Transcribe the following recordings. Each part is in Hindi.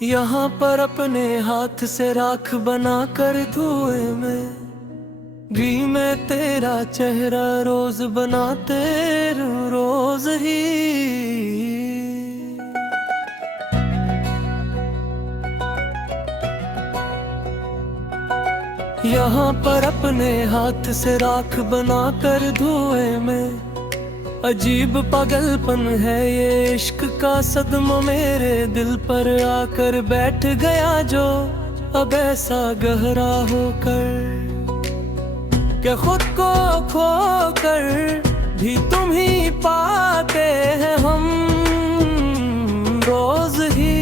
यहाँ पर अपने हाथ से राख बना कर धुएं में घी में तेरा चेहरा रोज बनाते रोज ही। यहाँ पर अपने हाथ से राख बना कर धुएं में अजीब पागलपन है ये इश्क का सदमा मेरे दिल पर आकर बैठ गया जो अब ऐसा गहरा होकर कि खुद को खोकर भी तुम ही पाते हैं हम रोज ही।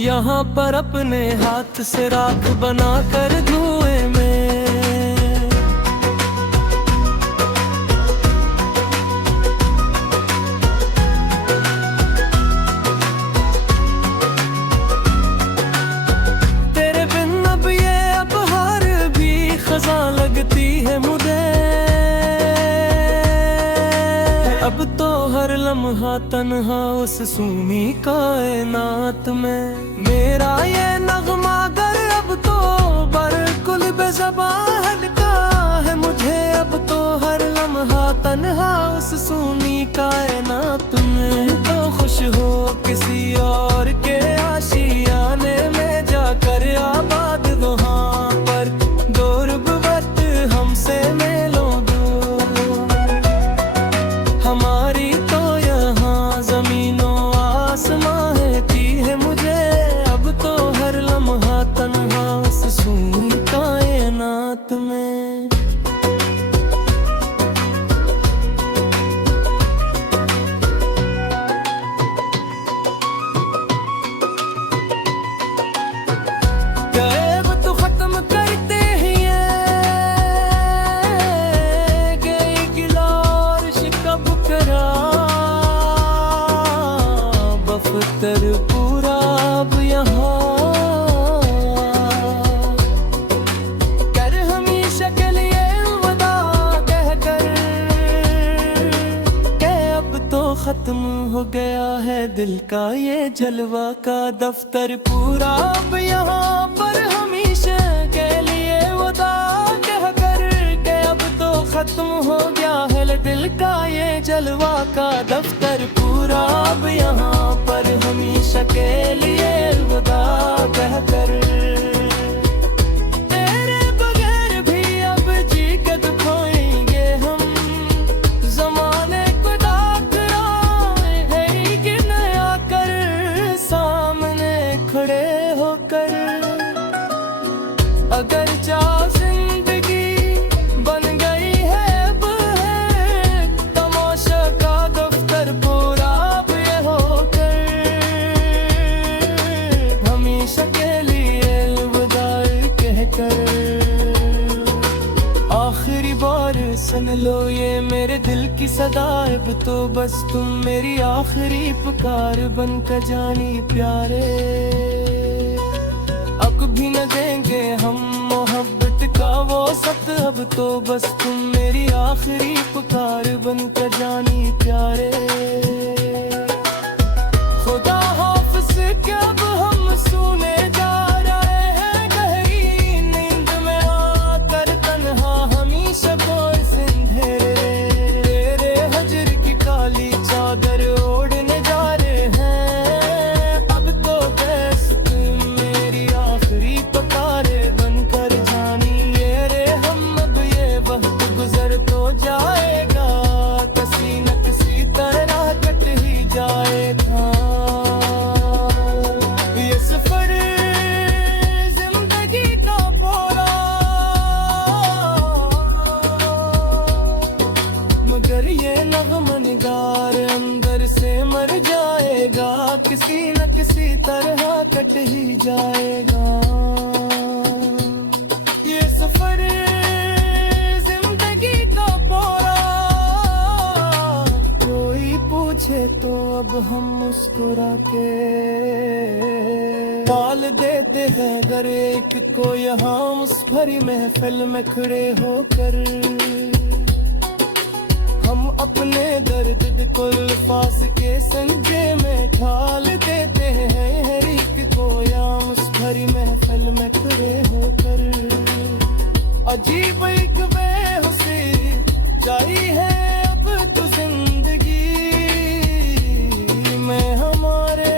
यहाँ पर अपने हाथ से राख बना कर धुएं में लगती है मुझे अब तो हर लम्हा तन्हा उस सूनी कायनात में। मेरा ये नगमा गर अब तो बरकुल बेज़बान हल्का है मुझे अब तो हर लम्हा तन्हा उस सूनी कायनात में। तो खुश हो किसी और के आशियाने में जाकर आबाद वहाँ पर हमसे मिलो दूर हमारी तो यहाँ ज़मीनों आसमां है थी है मुझे अब तो हर लम्हा तन्हा उस सूनी कायनात में। गैब तो खत्म करते दफ्तर पूरा अब यहाँ कर हमेशा के लिए वदा कह कर के अब तो खत्म हो गया है दिल का ये जलवा का दफ्तर पूरा अब यहाँ पर हमेशा के लिए वदा कह कर के अब तो खत्म हो गया है दिल का ये जलवा का दफ्तर पूरा अब यहाँ पर हमेशा के लिए अलविदा कहकर तेरे बगैर भी अब जी के दिखाएंगे हम ज़माने को टकराए है कि नया कर सामने खड़े होकर अगर चाह जिंदगी बन गई है अब है तमाशा का दफ्तर पूरा अब ये होकर हमेशा के लिए अलविदा कहकर आखिरी बार सुन लो ये मेरे दिल की सदा अब तो बस तुम मेरी आखिरी पुकार बन कर जानी प्यारे अब भी न देंगे हम मोहब्बत का वो सत अब तो बस तुम मेरी आखिरी पुकार बन कर जानी प्यारे। खुदा हाफ़िज़ के अब हम सुने जा रहे हैं गहरी नींद में आकर तन्हा हमेशा कोई सिंधेरे तेरे हजर की काली चादर ओढ़ने जा रहे हैं अब तो बस मेरी आखिरी पुकारे बनकर जानी ये रे हम अब ये वक्त गुजर तो जाएगा किसी न किसी तरह कट ही जाएगा ये सफर जिंदगी का पूरा मगर ये नग़्मा निगार अंदर से मर जाएगा किसी न किसी तरह कट ही जाएगा। ये सफर जिंदगी का पूरा कोई पूछे तो अब हम मुस्कुरा के ताल देते हैं अगर एक को यहाँ उस भरी महफिल में खड़े होकर हम अब अपने दर्द को अल्फाज के संजे में ढाल देते हैं हर एक को या उस भरी महफिल में खड़े होकर अजीब एक बेहोशी चाहिए है अब तो जिंदगी में हमारे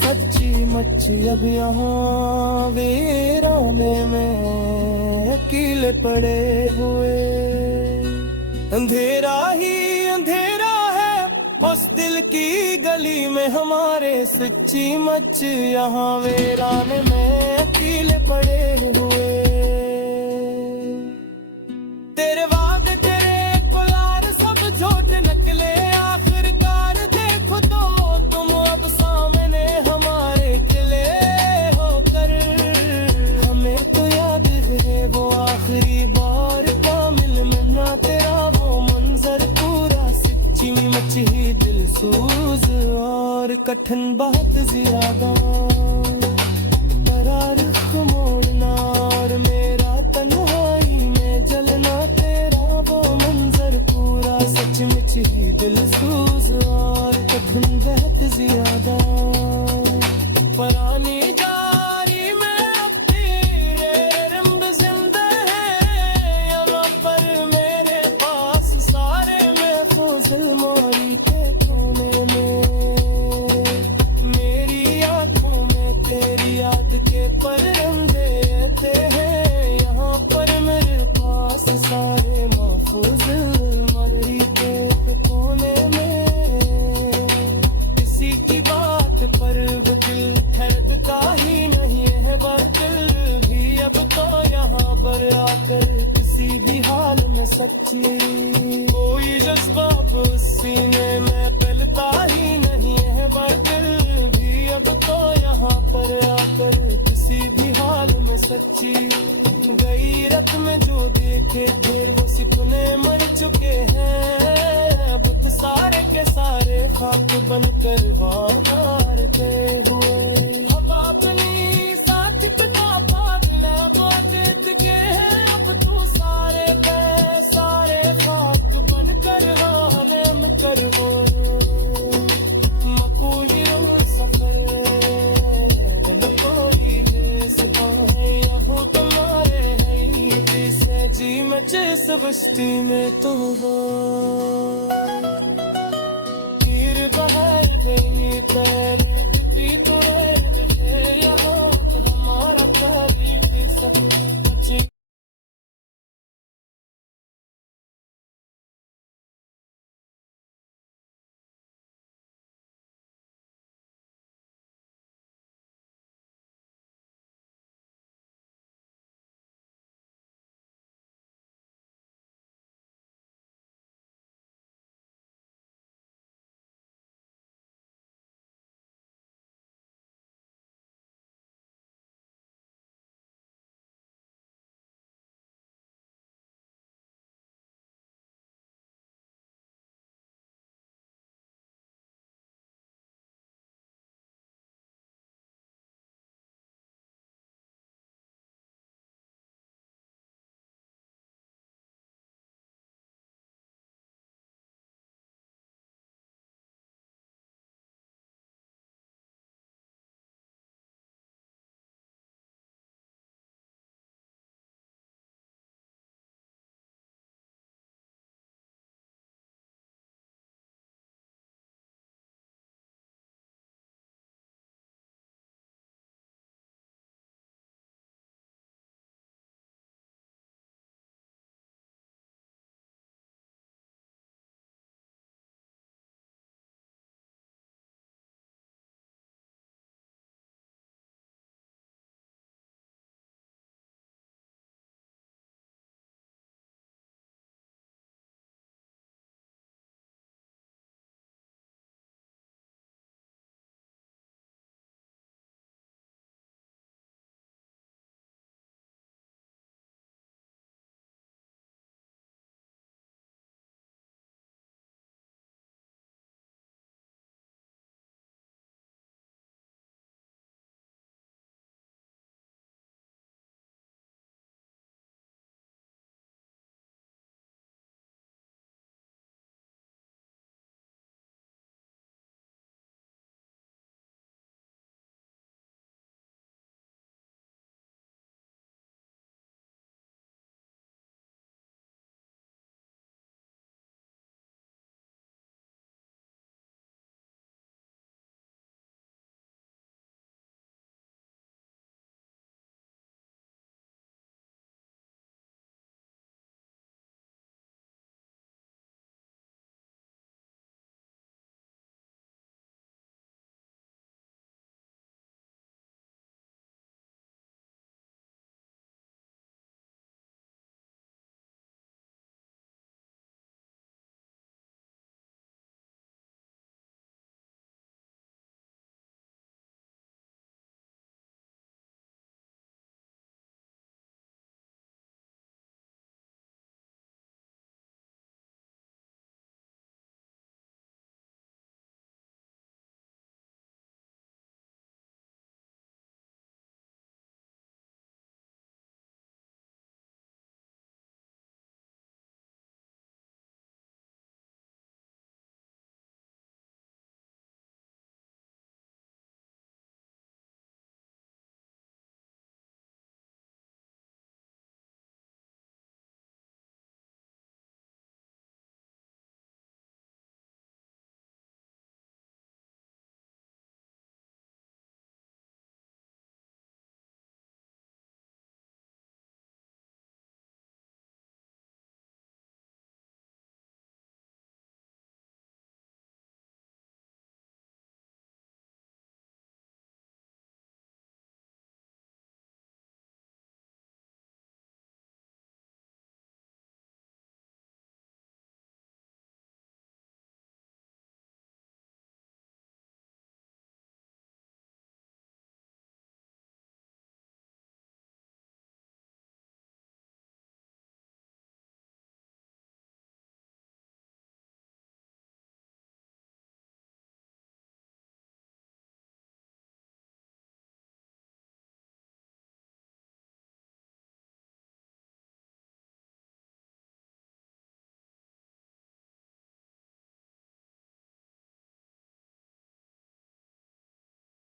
सच्ची मच्छी अब यहाँ वीराने में अकेले पड़े हुए अंधेरा ही अंधेरा है उस दिल की गली में हमारे सच्ची मच यहाँ वीराने में अकेले पड़े हुए तेरे वादे तेरे कुलार सब झूठ निकले आखिरकार देखो तो तुम अब सामने हमारे खिले होकर हमें तो याद है वो आखिरी बार का मिलना तेरा वो मंजर पूरा सच्ची मची दिल सूज और कठिन बात ज्यादा करार मोड़ना और मेरा तन्हाई में जलना तेरा वो मंजर पूरा सचमुच ही दिल सूज और कठिन बात ज्यादा परानी जारी में अब तेरे रंग जिंदा है यहाँ पर मेरे पास सारे महफूज मोरी के कोने में मेरी आंखों में तेरी याद के परंदे आते हैं यहाँ पर मेरे पास सारे महफूज मोरी के कोने में किसी की बात पर दिल ठहरता ही नहीं है बातिल भी अब तो यहाँ पर आकर किसी भी हाल में सच्ची कोई जज्बा सीने में पलता ही नहीं है बातिल भी अब तो यहाँ पर आकर किसी भी हाल में सच्ची गई रत में जो देखे थे वो सपने मर चुके हैं बुत सारे के सारे खाक बनकर वारते हुए हम अपनी साथ पिता पागला बात गए अब तू सारे पे सारे खाक बनकर हालम कर हो मकोई रंग सफर न कोई सिपाही अब तुम्हारे हैं जिसे जी मचे सब बस्ती में तो हो गिर बहार देनी तेरे